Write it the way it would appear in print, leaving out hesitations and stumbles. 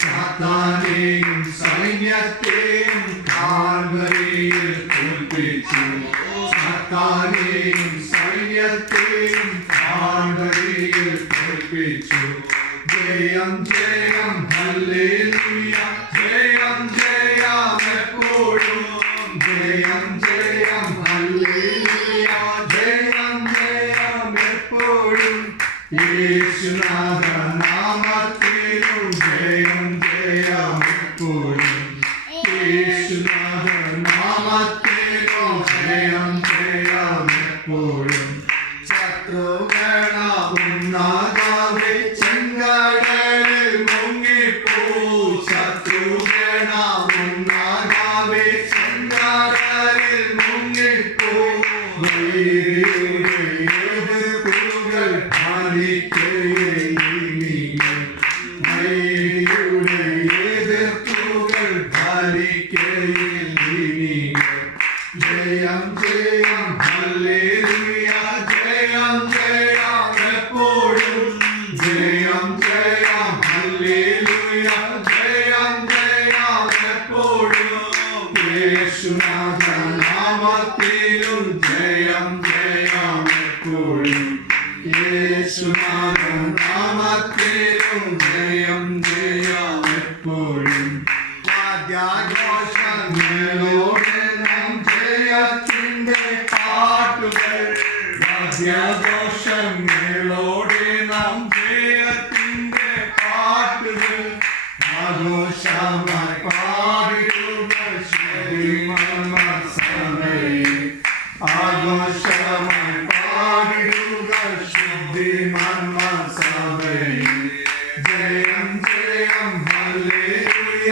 സാത്താനെയും സൈന്യത്തെയും കാൽവരിയിൽ തോൽപ്പിച്ചു. സാത്താനെയും സൈന്യത്തെയും കാൽവരിയിൽ തോൽപ്പിച്ചു. ജയം ജയം ഹല്ലേലൂയ, ജയം ജയം എപ്പോഴും. ജയം ജയം ഹല്ലേലൂയ, ജയം ജയം എപ്പോഴും. യേശുനാഥ നാമത്തിലും ജയം ജയം എപ്പോഴും. യേശുനാഥ നാമത്തിലും ജയം ജയം എപ്പോഴും. ശത്രുഗണമുന്നാകാതെ ചെങ്കടലിൽ മുങ്ങിപ്പോ. ശത്രുഗണമുന്നാകാതെ ചെങ്കടലിൽ മുങ്ങിപ്പോ. എതിർപ്പുകൾ എതിർപ്പുകൾ ജയം ജയം ഹല്ലേലൂയ, ജയം ജയം എപ്പോഴും. ജയം ജയം ഹല്ലേലൂയ, ജയം ജയം എപ്പോഴും. യേശുനാഥ നാമത്തിലും ജയം ജയം എപ്പോഴും. യേശുനാഥ നാമത്തിലും ജയം ജയം എപ്പോഴും. വാദ്യാഘോഷങ്ങളോടെ നാം ജയത്തിന്റെ പാട്ടുകൾ. വാദ്യാഘോഷങ്ങളോടെ നാം ജയത്തിന്റെ പാട്ടുകൾ. ആഘോഷമായി പാടിടുക ശുദ്ധിമന്മസഭയെ. ആഘോഷമായി പാടിടുക ശുദ്ധിമന്മസഭയെ. ജയം ജയം ഹല്ലേലൂയ,